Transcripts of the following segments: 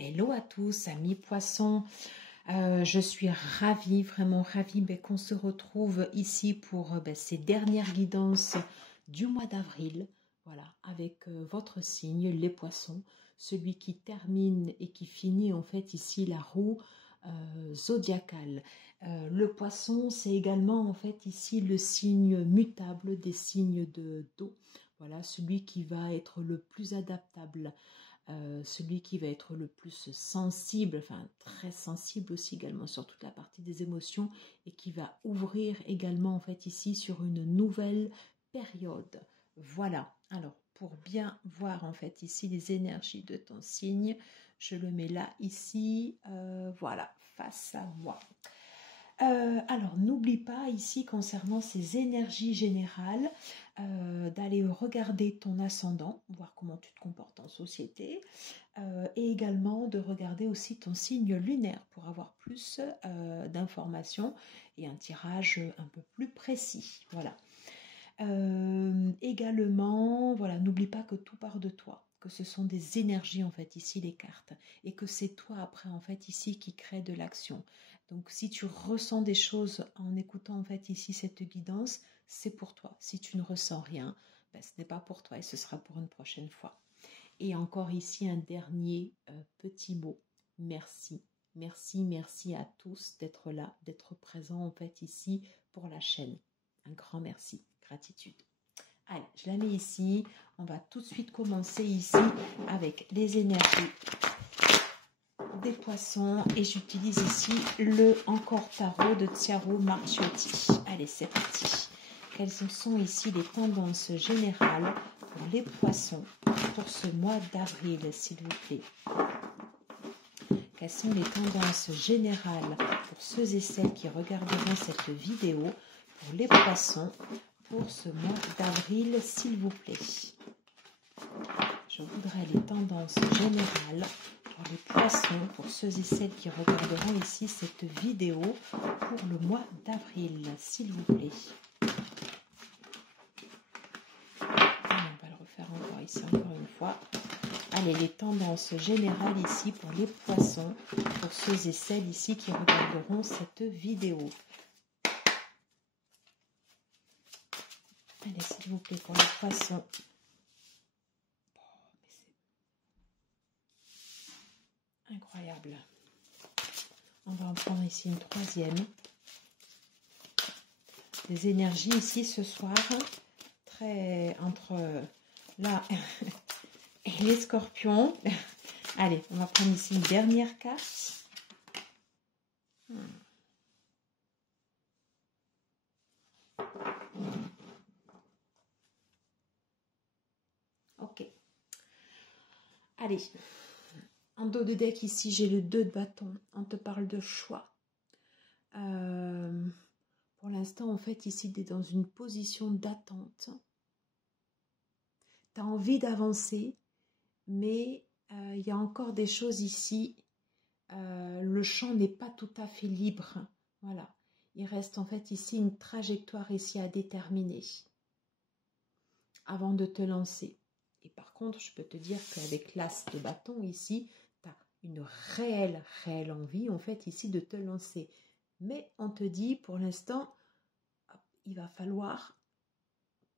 Hello à tous, amis poissons. Je suis ravie, vraiment ravie qu'on se retrouve ici pour ces dernières guidances du mois d'avril. Voilà, avec votre signe, les poissons, celui qui termine et qui finit en fait ici la roue zodiacale. Le poisson, c'est également en fait ici le signe mutable des signes d'eau. Voilà, celui qui va être le plus adaptable. Celui qui va être le plus sensible, enfin très sensible aussi également sur toute la partie des émotions et qui va ouvrir également en fait ici sur une nouvelle période. Voilà, alors pour bien voir en fait ici les énergies de ton signe, je le mets là ici, voilà, face à moi. Alors, n'oublie pas ici, concernant ces énergies générales, d'aller regarder ton ascendant, voir comment tu te comportes en société, et également de regarder aussi ton signe lunaire pour avoir plus d'informations et un tirage un peu plus précis. Voilà. Également, voilà, n'oublie pas que tout part de toi, que ce sont des énergies en fait ici les cartes et que c'est toi après en fait ici qui crée de l'action. Donc si tu ressens des choses en écoutant en fait ici cette guidance, c'est pour toi. Si tu ne ressens rien, ce n'est pas pour toi et ce sera pour une prochaine fois. Et encore ici un dernier petit mot. Merci. Merci, merci à tous d'être là, d'être présents en fait ici pour la chaîne. Un grand merci, gratitude. Allez, je la mets ici. On va tout de suite commencer ici avec les énergies des poissons. Et j'utilise ici le Encore Tarot de Tiaro Marchiotti. Allez, c'est parti. Quelles sont ici les tendances générales pour les poissons pour ce mois d'avril, s'il vous plaît? Quelles sont les tendances générales pour ceux et celles qui regarderont cette vidéo pour les poissons pour ce mois d'avril, s'il vous plaît? Je voudrais les tendances générales pour les poissons pour ceux et celles qui regarderont ici cette vidéo pour le mois d'avril, s'il vous plaît. On va le refaire encore ici, encore une fois. Allez, les tendances générales ici pour les poissons, pour ceux et celles ici qui regarderont cette vidéo. Allez, s'il vous plaît, pour les poissons. Incroyable. On va en prendre ici une troisième. Des énergies ici ce soir, très entre là et les scorpions. Allez, on va prendre ici une dernière carte. Ok. Allez. En dos de deck ici, j'ai le 2 de bâton. On te parle de choix. Pour l'instant, en fait, ici, tu es dans une position d'attente. Tu as envie d'avancer, mais il y a encore des choses ici. Le champ n'est pas tout à fait libre. Voilà. Il reste en fait ici une trajectoire ici à déterminer avant de te lancer. Et par contre, je peux te dire qu'avec l'as de bâton ici, tu as une réelle envie en fait ici de te lancer. Mais on te dit pour l'instant, il va falloir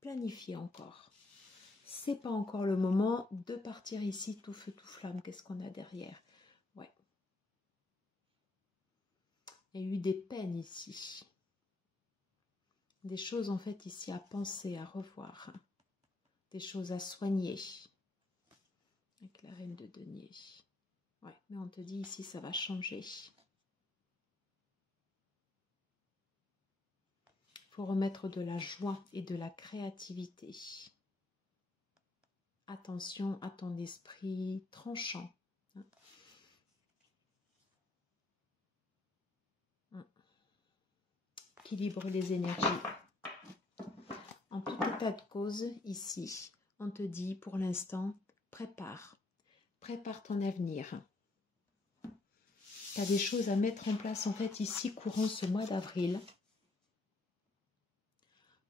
planifier encore. C'est pas encore le moment de partir ici tout feu tout flamme. Qu'est-ce qu'on a derrière? Ouais. Il y a eu des peines ici. Des choses en fait ici à penser, à revoir. Des choses à soigner. Avec la reine de denier. Ouais, mais on te dit ici ça va changer. Il faut remettre de la joie et de la créativité. Attention à ton esprit tranchant. Équilibre les énergies. En tout état de cause, ici, on te dit pour l'instant, prépare ton avenir. Tu as des choses à mettre en place en fait ici courant ce mois d'avril.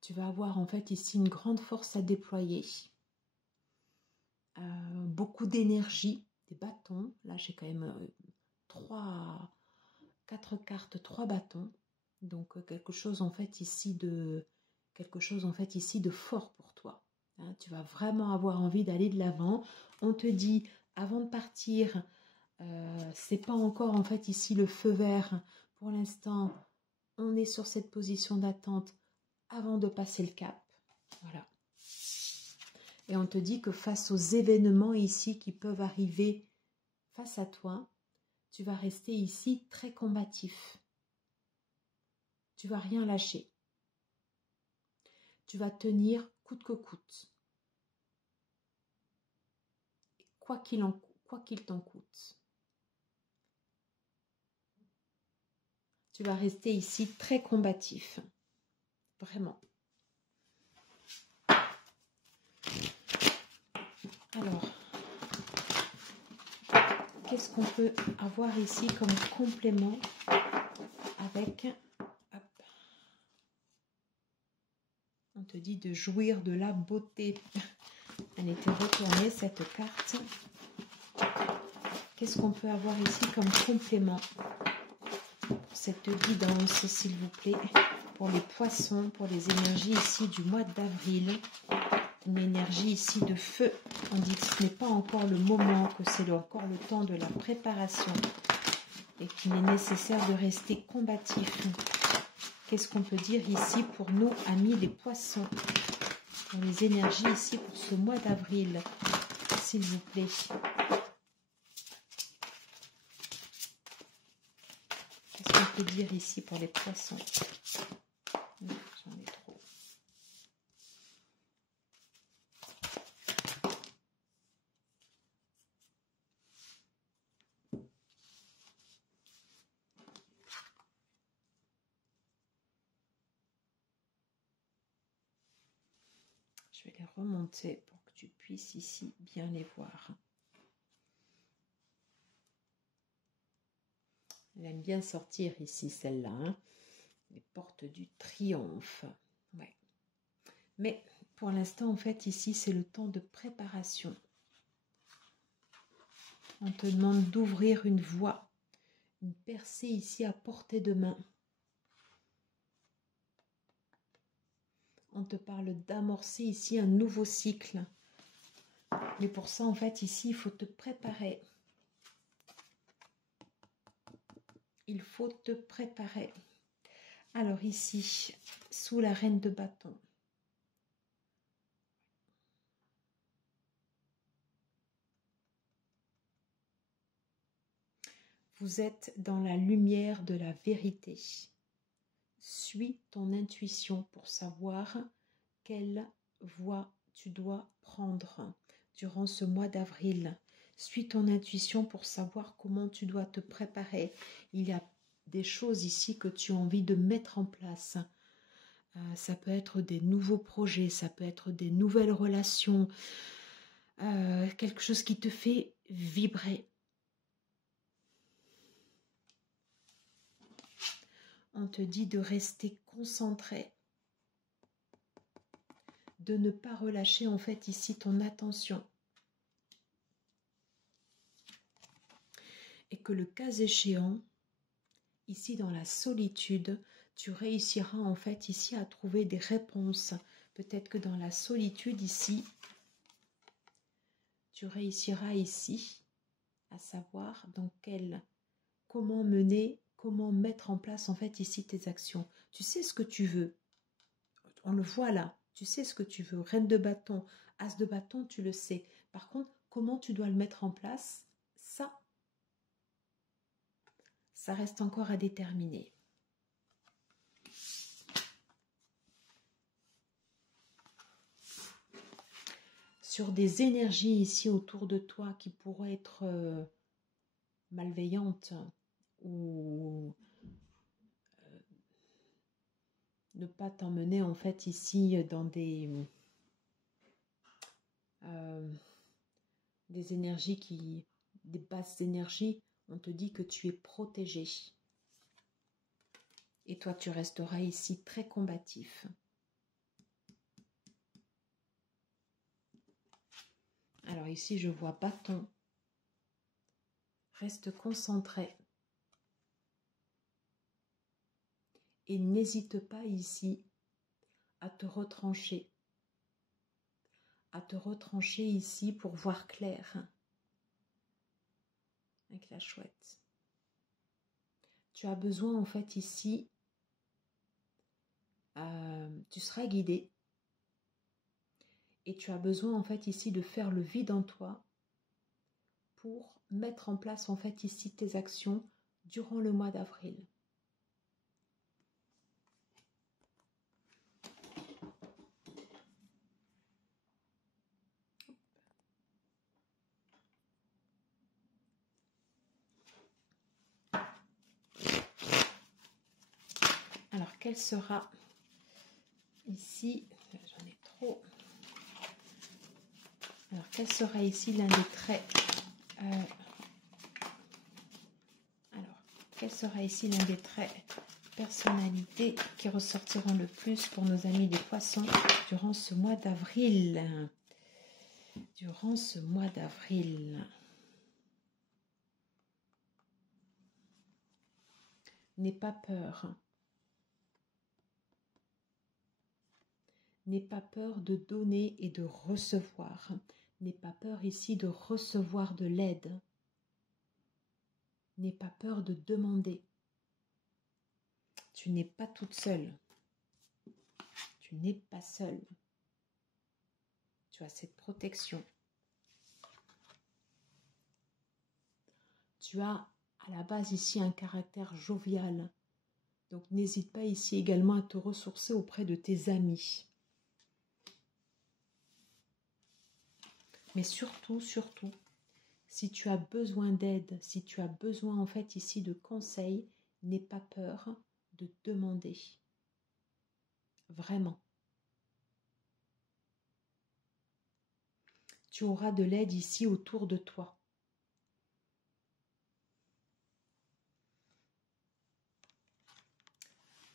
Tu vas avoir en fait ici une grande force à déployer. Beaucoup d'énergie, des bâtons. Là, j'ai quand même 4 cartes, 3 bâtons. Donc, quelque chose en fait ici de fort pour toi. Hein, tu vas vraiment avoir envie d'aller de l'avant. On te dit, avant de partir, c'est pas encore en fait ici le feu vert. Pour l'instant, on est sur cette position d'attente avant de passer le cap. Voilà. Et on te dit que face aux événements ici qui peuvent arriver face à toi, tu vas rester ici très combatif. Tu vas rien lâcher. Tu vas tenir coûte que coûte. Quoi qu'il t'en coûte. Tu vas rester ici très combatif. Vraiment. Alors, qu'est-ce qu'on peut avoir ici comme complément avec... Hop, on te dit de jouir de la beauté. Elle était retournée, cette carte. Qu'est-ce qu'on peut avoir ici comme complément pour cette guidance, s'il vous plaît, pour les poissons, pour les énergies ici du mois d'avril. Une énergie ici de feu. On dit que ce n'est pas encore le moment, que c'est encore le temps de la préparation et qu'il est nécessaire de rester combatif. Qu'est-ce qu'on peut dire ici pour nous, amis les poissons, pour les énergies ici pour ce mois d'avril, s'il vous plaît. Qu'est-ce qu'on peut dire ici pour les poissons? J'en ai trop. Je vais les remonter pour que tu puisses ici bien les voir. Elle aime bien sortir ici, celle-là. Hein, les portes du triomphe. Ouais. Mais pour l'instant, en fait, ici, c'est le temps de préparation. On te demande d'ouvrir une voie, une percée ici à portée de main. On te parle d'amorcer ici un nouveau cycle. Mais pour ça, en fait, ici, il faut te préparer. Il faut te préparer. Alors ici, sous la reine de bâton. Vous êtes dans la lumière de la vérité. Suis ton intuition pour savoir quelle voie tu dois prendre durant ce mois d'avril. Suis ton intuition pour savoir comment tu dois te préparer. Il y a des choses ici que tu as envie de mettre en place. Ça peut être des nouveaux projets, ça peut être des nouvelles relations, quelque chose qui te fait vibrer. On te dit de rester concentré, de ne pas relâcher en fait ici ton attention. Et que le cas échéant, ici dans la solitude, tu réussiras en fait ici à trouver des réponses. Peut-être que dans la solitude ici, tu réussiras ici à savoir comment mener, comment mettre en place en fait ici tes actions. Tu sais ce que tu veux. On le voit là. Tu sais ce que tu veux. Reine de bâton, as de bâton, tu le sais. Par contre, comment tu dois le mettre en place, ça reste encore à déterminer. Sur des énergies ici autour de toi qui pourraient être malveillantes ou ne pas t'emmener en fait ici dans des énergies des basses énergies, on te dit que tu es protégé. Et toi, tu resteras ici très combatif. Alors ici, je vois bâton. Reste concentré. Et n'hésite pas ici à te retrancher. À te retrancher ici pour voir clair. Avec la chouette. Tu as besoin en fait ici, tu seras guidé. Et tu as besoin en fait ici de faire le vide en toi pour mettre en place en fait ici tes actions durant le mois d'avril. Alors, quel sera ici, j'en ai trop. Alors, quel sera ici l'un des traits quel sera ici l'un des traits personnalité qui ressortiront le plus pour nos amis des poissons durant ce mois d'avril? Durant ce mois d'avril. N'aie pas peur. N'aie pas peur de donner et de recevoir. N'aie pas peur ici de recevoir de l'aide. N'aie pas peur de demander. Tu n'es pas toute seule. Tu n'es pas seule. Tu as cette protection. Tu as à la base ici un caractère jovial. Donc n'hésite pas ici également à te ressourcer auprès de tes amis. Mais surtout, si tu as besoin d'aide, si tu as besoin en fait ici de conseils, n'aie pas peur de demander. Vraiment. Tu auras de l'aide ici autour de toi.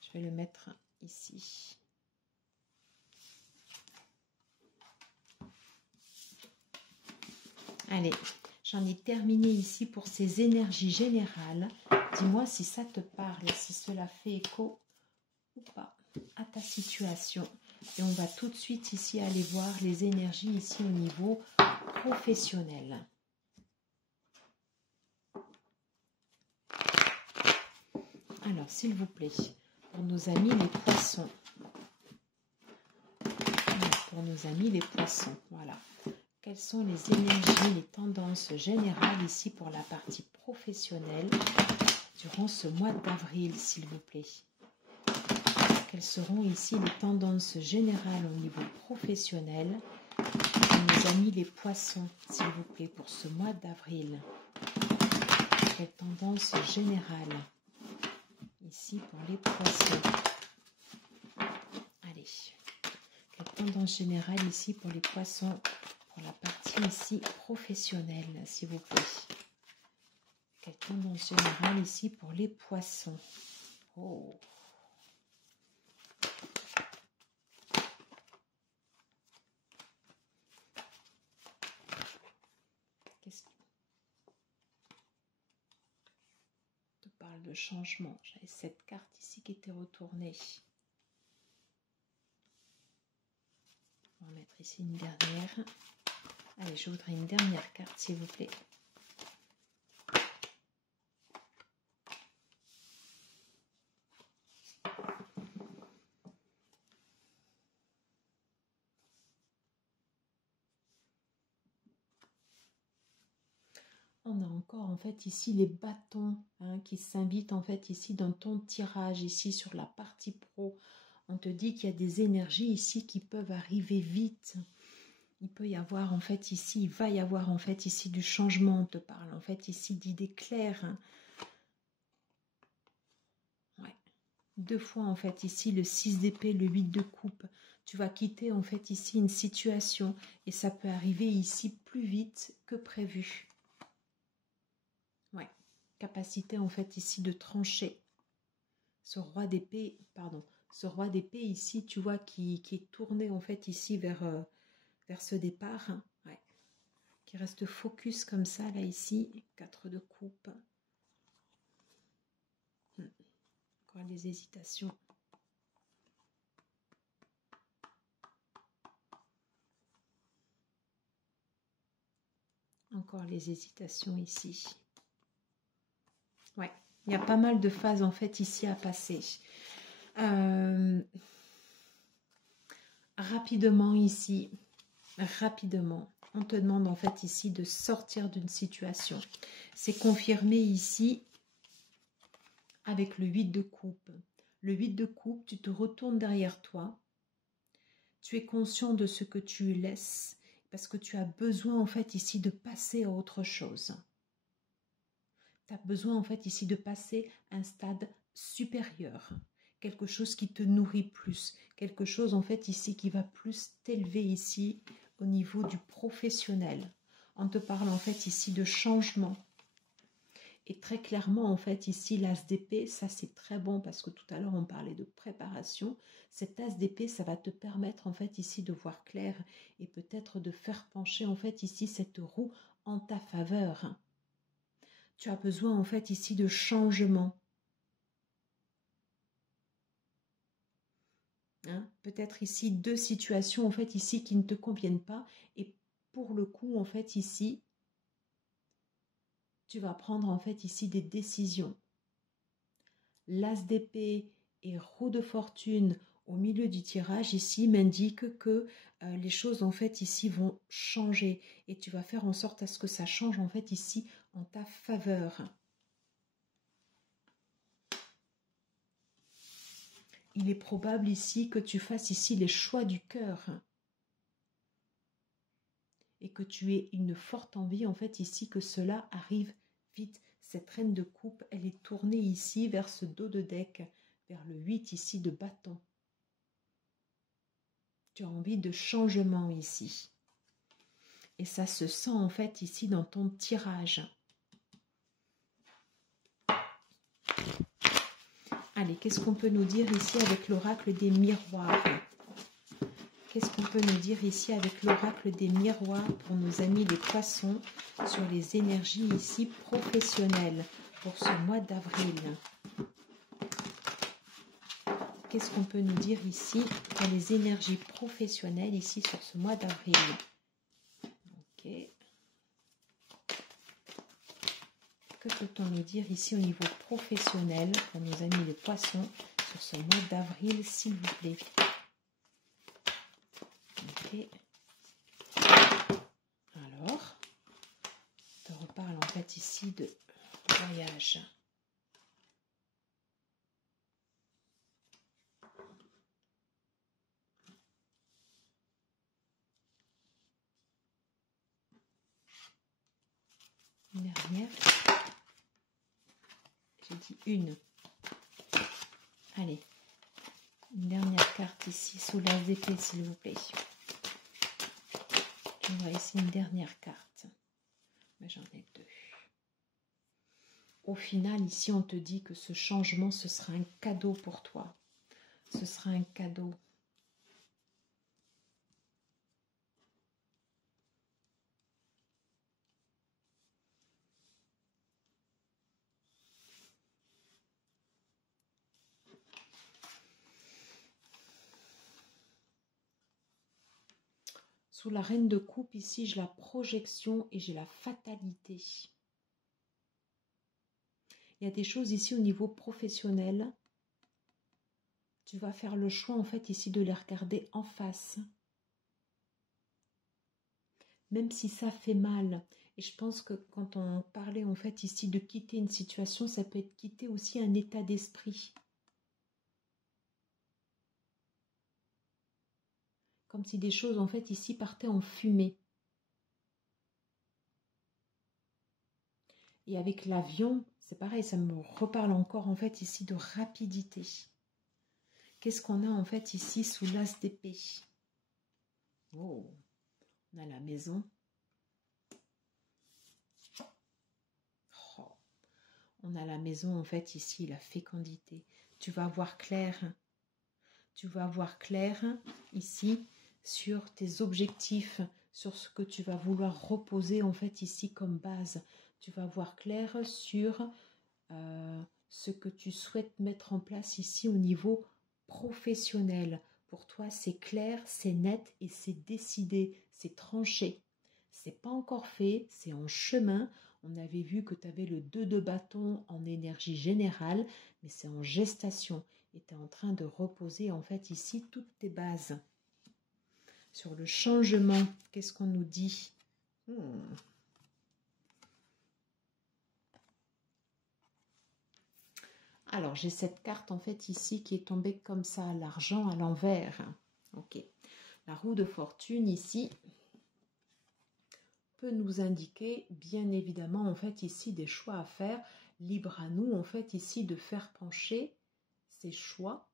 Je vais le mettre ici. Allez, j'en ai terminé ici pour ces énergies générales. Dis-moi si ça te parle, si cela fait écho ou pas à ta situation. Et on va tout de suite ici aller voir les énergies ici au niveau professionnel. Alors, s'il vous plaît, pour nos amis les poissons. Pour nos amis les poissons, voilà. Quelles sont les énergies, les tendances générales ici pour la partie professionnelle durant ce mois d'avril, s'il vous plaît? Quelles seront ici les tendances générales au niveau professionnel pour nos amis les poissons, s'il vous plaît, pour ce mois d'avril? Quelles tendances générales ici pour les poissons? Allez, quelle tendance générale ici pour les poissons, pour la partie ici professionnelle, s'il vous plaît? Quelle tendance générale ici pour les poissons? Oh. Qu'est-ce qui te parle de changement? J'avais cette carte ici qui était retournée. On va mettre ici une dernière. Allez, je voudrais une dernière carte, s'il vous plaît. On a encore en fait ici les bâtons qui s'invitent en fait ici dans ton tirage, ici sur la partie pro. On te dit qu'il y a des énergies ici qui peuvent arriver vite. Il peut y avoir en fait ici, il va y avoir en fait ici du changement. On te parle en fait ici d'idées claires. Ouais. Deux fois en fait ici le 6 d'épée, le 8 de coupe. Tu vas quitter en fait ici une situation et ça peut arriver ici plus vite que prévu. Ouais. Capacité en fait ici de trancher. Ce roi d'épée, pardon, ce roi d'épée ici, tu vois, qui est tourné en fait ici vers ce départ, ouais, qui reste focus comme ça, là, ici. 4 de coupe. Encore des hésitations. Encore les hésitations ici. Ouais, il y a pas mal de phases en fait ici à passer. Rapidement ici, rapidement, on te demande en fait ici de sortir d'une situation. C'est confirmé ici avec le 8 de coupe. Le 8 de coupe, tu te retournes derrière toi. Tu es conscient de ce que tu laisses parce que tu as besoin en fait ici de passer à autre chose. Tu as besoin en fait ici de passer à un stade supérieur. Quelque chose qui te nourrit plus. Quelque chose en fait ici qui va plus t'élever ici au niveau du professionnel. On te parle en fait ici de changement. Et très clairement, en fait, ici, l'as d'épée, ça c'est très bon parce que tout à l'heure, on parlait de préparation. Cet as d'épée, ça va te permettre, en fait, ici, de voir clair et peut-être de faire pencher, en fait, ici, cette roue en ta faveur. Tu as besoin, en fait, ici, de changement. Hein? Peut-être ici, 2 situations, en fait, ici, qui ne te conviennent pas. Et pour le coup, en fait, ici, tu vas prendre, en fait, ici, des décisions. L'as d'épée et roue de fortune au milieu du tirage ici m'indique que les choses en fait ici vont changer et tu vas faire en sorte à ce que ça change en fait ici en ta faveur. Il est probable ici que tu fasses ici les choix du cœur et que tu aies une forte envie en fait ici que cela arrive vite. Cette reine de coupe, elle est tournée ici vers ce dos de deck, vers le 8 ici de bâton. Tu as envie de changement ici. Et ça se sent en fait ici dans ton tirage. Allez, qu'est-ce qu'on peut nous dire ici avec l'oracle des miroirs? Qu'est-ce qu'on peut nous dire ici avec l'oracle des miroirs pour nos amis les poissons sur les énergies ici professionnelles pour ce mois d'avril? Qu'est-ce qu'on peut nous dire ici pour les énergies professionnelles ici sur ce mois d'avril? Ok. Que peut-on nous dire ici au niveau professionnel pour nos amis les poissons sur ce mois d'avril, s'il vous plaît? Ok. Alors, on te reparle en fait ici de voyage. Une dernière. J'ai dit une. Allez. Une dernière carte ici sous l'as d'épée, s'il vous plaît. Je vois ici une dernière carte. Mais j'en ai 2. Au final, ici, on te dit que ce changement, ce sera un cadeau pour toi. Ce sera un cadeau. Sous la reine de coupe, ici, j'ai la projection et j'ai la fatalité. Il y a des choses ici au niveau professionnel. Tu vas faire le choix, en fait, ici, de les regarder en face. Même si ça fait mal. Et je pense que quand on parlait, en fait, ici, de quitter une situation, ça peut être quitter aussi un état d'esprit. Comme si des choses, en fait, ici, partaient en fumée. Et avec l'avion, c'est pareil, ça me reparle encore, en fait, ici, de rapidité. Qu'est-ce qu'on a, en fait, ici, sous l'as d'épée? Oh, on a la maison. Oh, on a la maison, en fait, ici, la fécondité. Tu vas voir clair. Tu vas voir clair, ici, sur tes objectifs, sur ce que tu vas vouloir reposer en fait ici comme base. Tu vas voir clair sur ce que tu souhaites mettre en place ici au niveau professionnel. Pour toi, c'est clair, c'est net et c'est décidé, c'est tranché. C'est pas encore fait, c'est en chemin. On avait vu que tu avais le 2 de bâton en énergie générale, mais c'est en gestation. Et tu es en train de reposer en fait ici toutes tes bases. Sur le changement, qu'est-ce qu'on nous dit? Alors, j'ai cette carte en fait ici qui est tombée comme ça, l'argent à l'envers. Ok. La roue de fortune ici peut nous indiquer bien évidemment en fait ici des choix à faire. Libre à nous en fait ici de faire pencher ces choix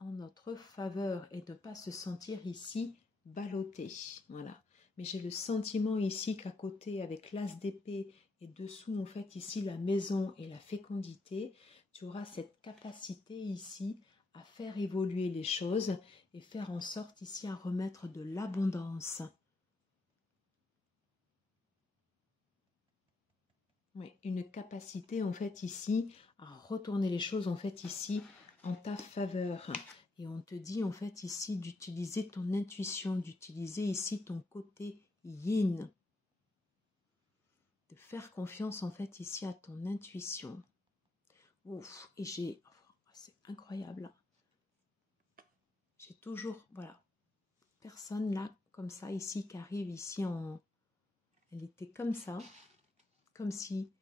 en notre faveur et de ne pas se sentir ici ballotté. Voilà. Mais j'ai le sentiment ici qu'à côté avec l'as d'épée et dessous en fait ici la maison et la fécondité, tu auras cette capacité ici à faire évoluer les choses et faire en sorte ici à remettre de l'abondance. Oui, une capacité en fait ici à retourner les choses en fait ici en ta faveur. Et on te dit en fait ici d'utiliser ton intuition, d'utiliser ici ton côté yin. De faire confiance en fait ici à ton intuition. Ouf, et c'est incroyable. J'ai toujours, voilà, personne là comme ça ici qui arrive ici en... Elle était comme ça, comme si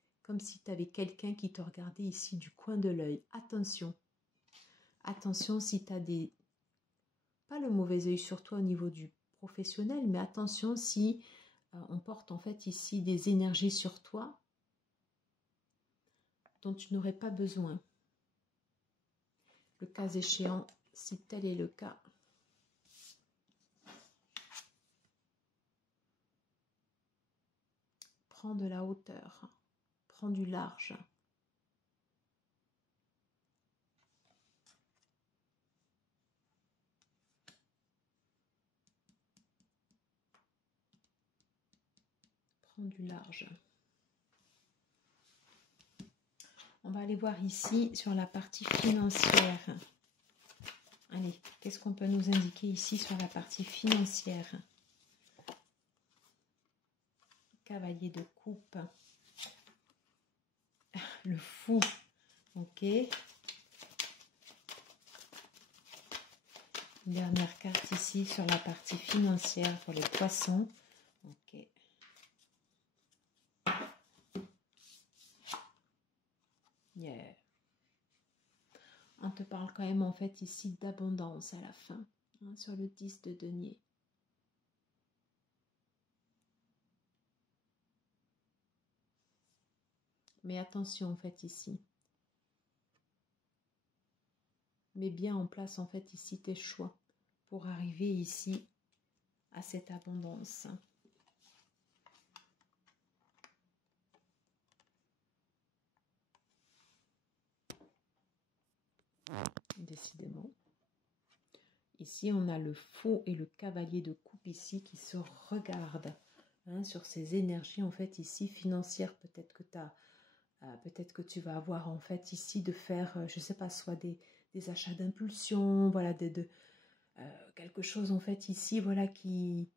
tu avais quelqu'un qui te regardait ici du coin de l'œil. Attention. Attention si tu as des... Pas le mauvais œil sur toi au niveau du professionnel, mais attention si on porte en fait ici des énergies sur toi dont tu n'aurais pas besoin. Le cas échéant, si tel est le cas, prends de la hauteur, prends du large. Prends du large. On va aller voir ici sur la partie financière. Allez, qu'est-ce qu'on peut nous indiquer ici sur la partie financière? Cavalier de coupe. Le fou. Ok. Dernière carte ici sur la partie financière pour les poissons. Ok. Yeah. On te parle quand même en fait ici d'abondance à la fin, hein, sur le 10 de denier. Mais attention en fait ici. Mets bien en place en fait ici tes choix pour arriver ici à cette abondance. Décidément. Ici, on a le fou et le cavalier de coupe ici qui se regardent, hein, sur ces énergies en fait ici financières. Peut-être que tu vas avoir en fait ici de faire, je sais pas, soit des achats d'impulsion, voilà, quelque chose en fait ici, voilà, qui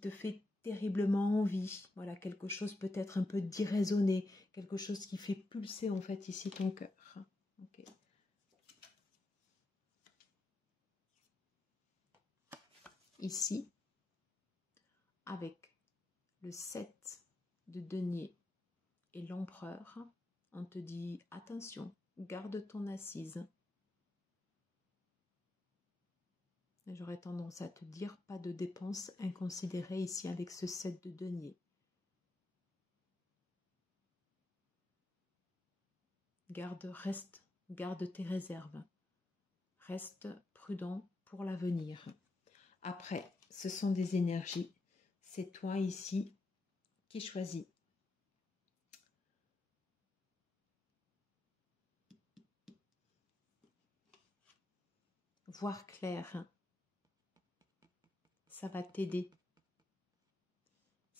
te fait terriblement envie, voilà, quelque chose peut-être un peu d'irraisonné, quelque chose qui fait pulser en fait ici ton cœur. Ok. Ici, avec le 7 de denier et l'empereur, on te dit attention, garde ton assise. J'aurais tendance à te dire pas de dépenses inconsidérées ici avec ce 7 de denier. Garde tes réserves. Reste prudent pour l'avenir. Après, ce sont des énergies. C'est toi ici qui choisis. Voir clair, ça va t'aider.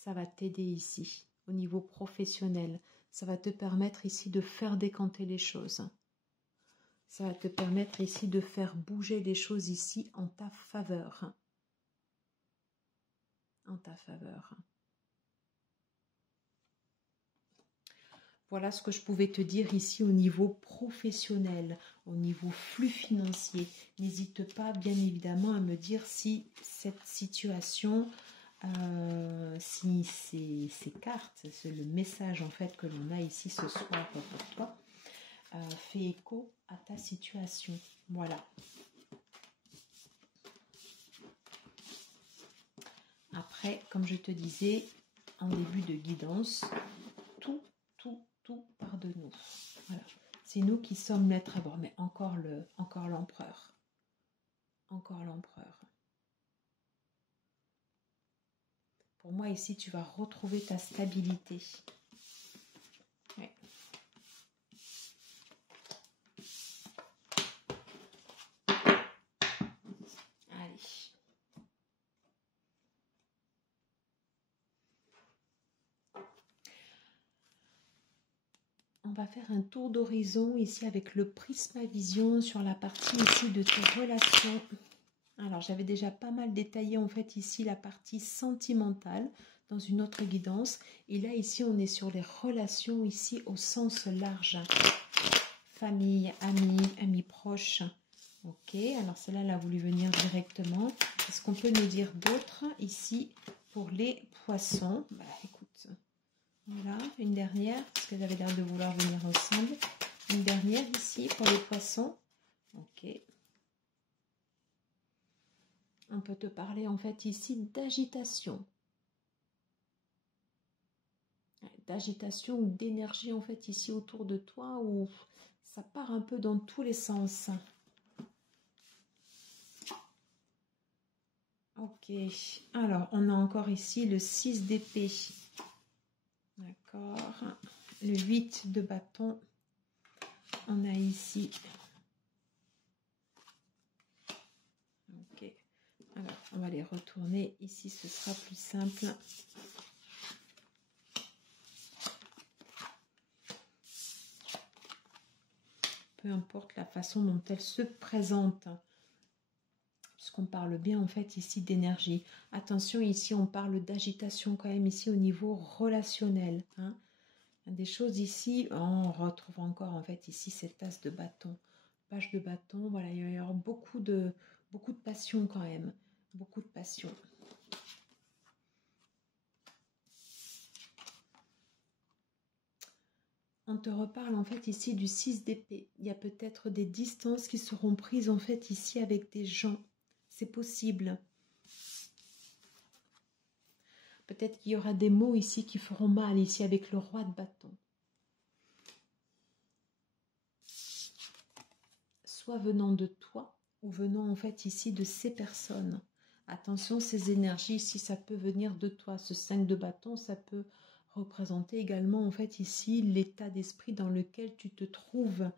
ça va t'aider ici, au niveau professionnel. Ça va te permettre ici de faire décanter les choses. Ça va te permettre ici de faire bouger les choses ici en ta faveur. En ta faveur. Voilà ce que je pouvais te dire ici au niveau professionnel, au niveau flux financier. N'hésite pas bien évidemment à me dire si cette situation, si ces cartes, c'est le message en fait que l'on a ici ce soir pour toi, fait écho à ta situation. Voilà. Après, comme je te disais en début de guidance, tout part de nous. Voilà. C'est nous qui sommes maîtres à bord, mais encore l'empereur. Encore l'empereur. Pour moi, ici, tu vas retrouver ta stabilité. Ouais. Allez. On va faire un tour d'horizon ici avec le Prismavision sur la partie ici de tes relations. Alors, j'avais déjà pas mal détaillé en fait ici la partie sentimentale dans une autre guidance. Et là, ici, on est sur les relations ici au sens large. Famille, amis proches. Ok, alors celle-là, elle a voulu venir directement. Est-ce qu'on peut nous dire d'autres ici pour les poissons? Bah, écoute, voilà, une dernière, parce qu'elle avait l'air de vouloir venir ensemble. Une dernière ici pour les poissons. Ok. On peut te parler en fait ici d'agitation. D'agitation ou d'énergie en fait ici autour de toi où ça part un peu dans tous les sens. Ok, alors on a encore ici le 6 d'épée. D'accord. Le 8 de bâton. On a ici. Ok. Alors, on va les retourner. Ici, ce sera plus simple. Peu importe la façon dont elle se présente. Puisqu'on parle bien, en fait, ici d'énergie. Attention, ici, on parle d'agitation quand même, ici, au niveau relationnel. Hein. Des choses ici, on retrouve encore, en fait, ici, cette as de bâton. Page de bâton, voilà, il va y avoir beaucoup de passion quand même. Beaucoup de passion. On te reparle en fait ici du 6 d'épée. Il y a peut-être des distances qui seront prises en fait ici avec des gens. C'est possible. Peut-être qu'il y aura des mots ici qui feront mal ici avec le roi de bâton. Soit venant de toi ou venant en fait ici de ces personnes. Attention, ces énergies ici, ça peut venir de toi. Ce 5 de bâton, ça peut représenter également en fait ici l'état d'esprit dans lequel tu te trouves.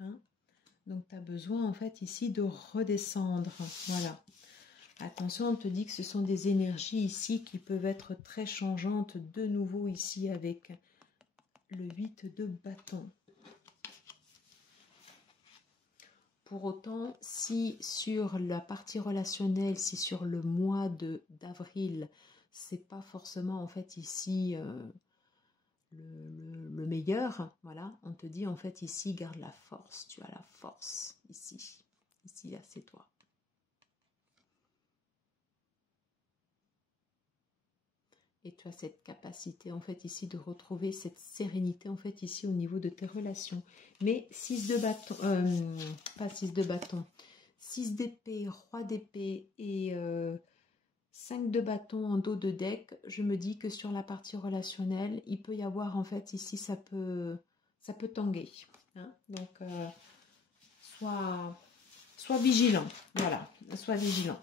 Hein. Donc, tu as besoin en fait ici de redescendre. Voilà. Attention, on te dit que ce sont des énergies ici qui peuvent être très changeantes de nouveau ici avec le 8 de bâton. Pour autant, si sur la partie relationnelle, si sur le mois d'avril, c'est pas forcément en fait ici le meilleur, voilà, on te dit en fait ici, garde la force, tu as la force ici, là c'est toi. Et tu as cette capacité en fait ici de retrouver cette sérénité en fait ici au niveau de tes relations. Mais 6 de bâton, pas 6 de bâton, 6 d'épée, roi d'épée et 5 de bâton en dos de deck, je me dis que sur la partie relationnelle, il peut y avoir en fait ici, ça peut tanguer. Hein. Donc, sois vigilant, voilà, sois vigilant.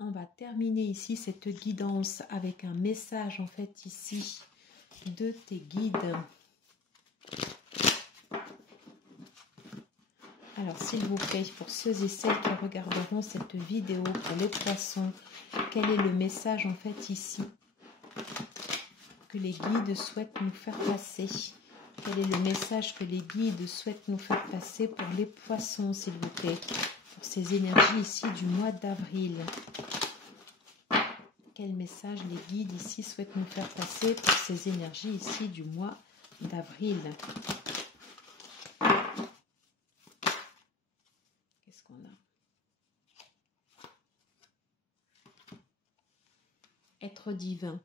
On va terminer ici cette guidance avec un message en fait ici de tes guides. Alors, s'il vous plaît, pour ceux et celles qui regarderont cette vidéo pour les poissons, quel est le message en fait ici que les guides souhaitent nous faire passer? Quel est le message que les guides souhaitent nous faire passer pour les poissons, s'il vous plaît, pour ces énergies ici du mois d'avril? Quel message les guides ici souhaitent nous faire passer pour ces énergies ici du mois d'avril? Qu'est-ce qu'on a? Être divin.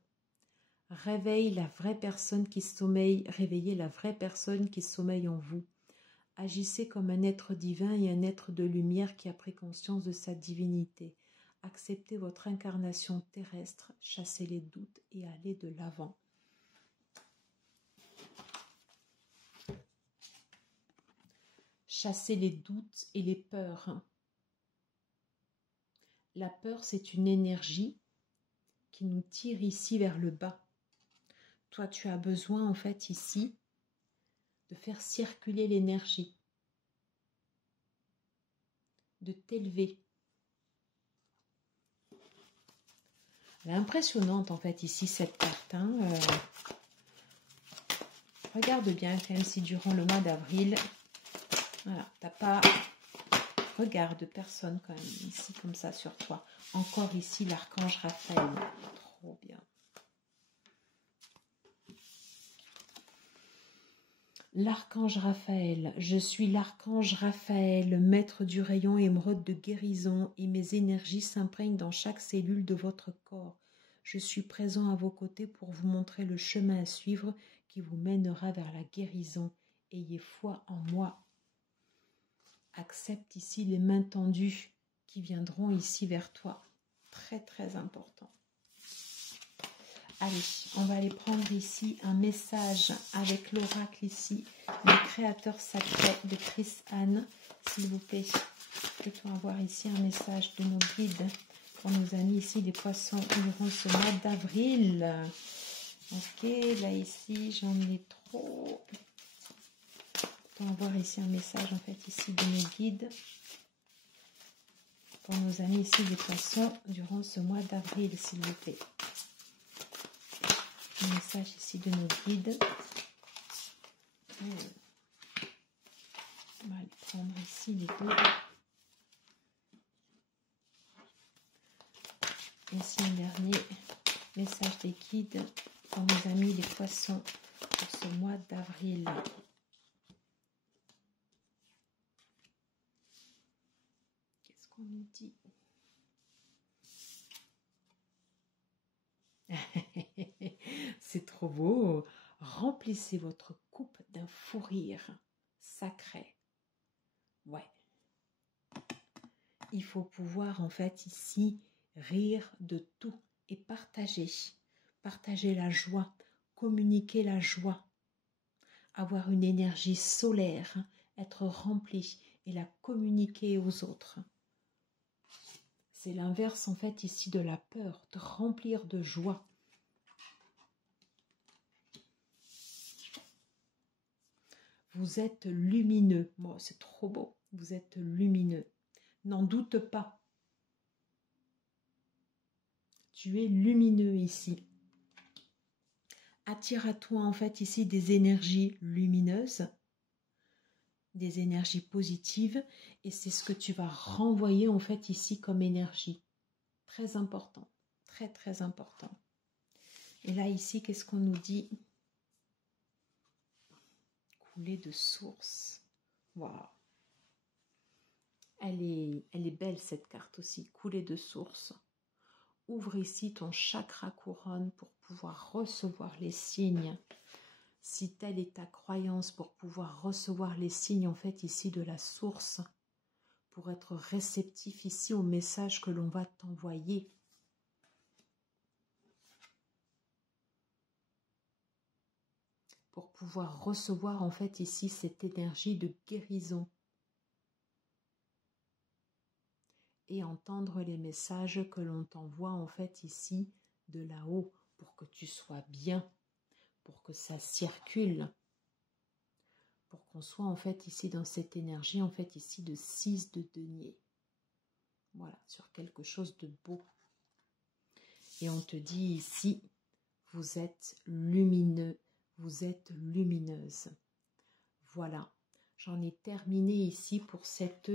Réveillez la vraie personne qui sommeille en vous. Agissez comme un être divin et un être de lumière qui a pris conscience de sa divinité. Acceptez votre incarnation terrestre, chassez les doutes et allez de l'avant. Chassez les doutes et les peurs. La peur, c'est une énergie qui nous tire ici vers le bas. Toi, tu as besoin en fait ici de faire circuler l'énergie, de t'élever. Elle est impressionnante en fait ici cette carte. Hein. Regarde bien quand même si durant le mois d'avril, voilà, t'as pas... Regarde personne quand même ici comme ça sur toi. Encore ici l'archange Raphaël. Trop bien. L'archange Raphaël, je suis l'archange Raphaël, maître du rayon émeraude de guérison, et mes énergies s'imprègnent dans chaque cellule de votre corps. Je suis présent à vos côtés pour vous montrer le chemin à suivre qui vous mènera vers la guérison. Ayez foi en moi. Accepte ici les mains tendues qui viendront ici vers toi. Très très important. Allez, on va aller prendre ici un message avec l'oracle ici, le créateur sacré de Chris Anne. S'il vous plaît, peut-on avoir ici un message de nos guides pour nos amis ici les poissons durant ce mois d'avril? Ok, là ici j'en ai trop. Peut-on avoir ici un message en fait ici de nos guides pour nos amis ici les poissons durant ce mois d'avril, s'il vous plaît? Un message ici de nos guides. On va aller prendre ici les deux. Ici un dernier message des guides pour nos amis les poissons pour ce mois d'avril. Qu'est-ce qu'on nous dit? C'est trop beau. Remplissez votre coupe d'un fou rire sacré. Ouais. Il faut pouvoir en fait ici rire de tout et partager. Partager la joie, communiquer la joie. Avoir une énergie solaire, être rempli et la communiquer aux autres. C'est l'inverse en fait ici de la peur, de remplir de joie. Vous êtes lumineux. Bon, c'est trop beau. Vous êtes lumineux. N'en doute pas. Tu es lumineux ici. Attire à toi en fait ici des énergies lumineuses, des énergies positives, et c'est ce que tu vas renvoyer en fait ici comme énergie. Très important. Très très important. Et là ici, qu'est-ce qu'on nous dit? Couler de source. Waouh. Elle est belle cette carte aussi. Couler de source. Ouvre ici ton chakra couronne pour pouvoir recevoir les signes. Si telle est ta croyance, pour pouvoir recevoir les signes en fait ici de la source. Pour être réceptif ici au message que l'on va t'envoyer. Pour pouvoir recevoir en fait ici cette énergie de guérison. Et entendre les messages que l'on t'envoie en fait ici de là-haut pour que tu sois bien, pour que ça circule, pour qu'on soit en fait ici dans cette énergie, en fait ici de 6 de denier. Voilà, sur quelque chose de beau. Et on te dit ici, vous êtes lumineux, vous êtes lumineuse. Voilà, j'en ai terminé ici pour cette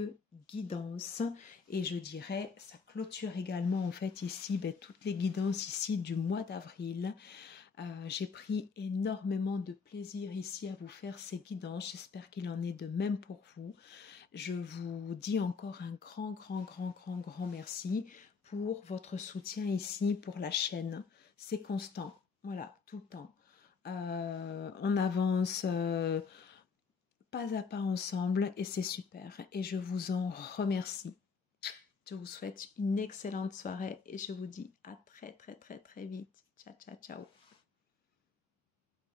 guidance. Et je dirais, ça clôture également en fait ici toutes les guidances ici du mois d'avril. J'ai pris énormément de plaisir ici à vous faire ces guidances. J'espère qu'il en est de même pour vous. Je vous dis encore un grand merci pour votre soutien ici pour la chaîne. C'est constant, voilà, tout le temps. On avance pas à pas ensemble et c'est super. Et je vous en remercie. Je vous souhaite une excellente soirée et je vous dis à très vite. Ciao.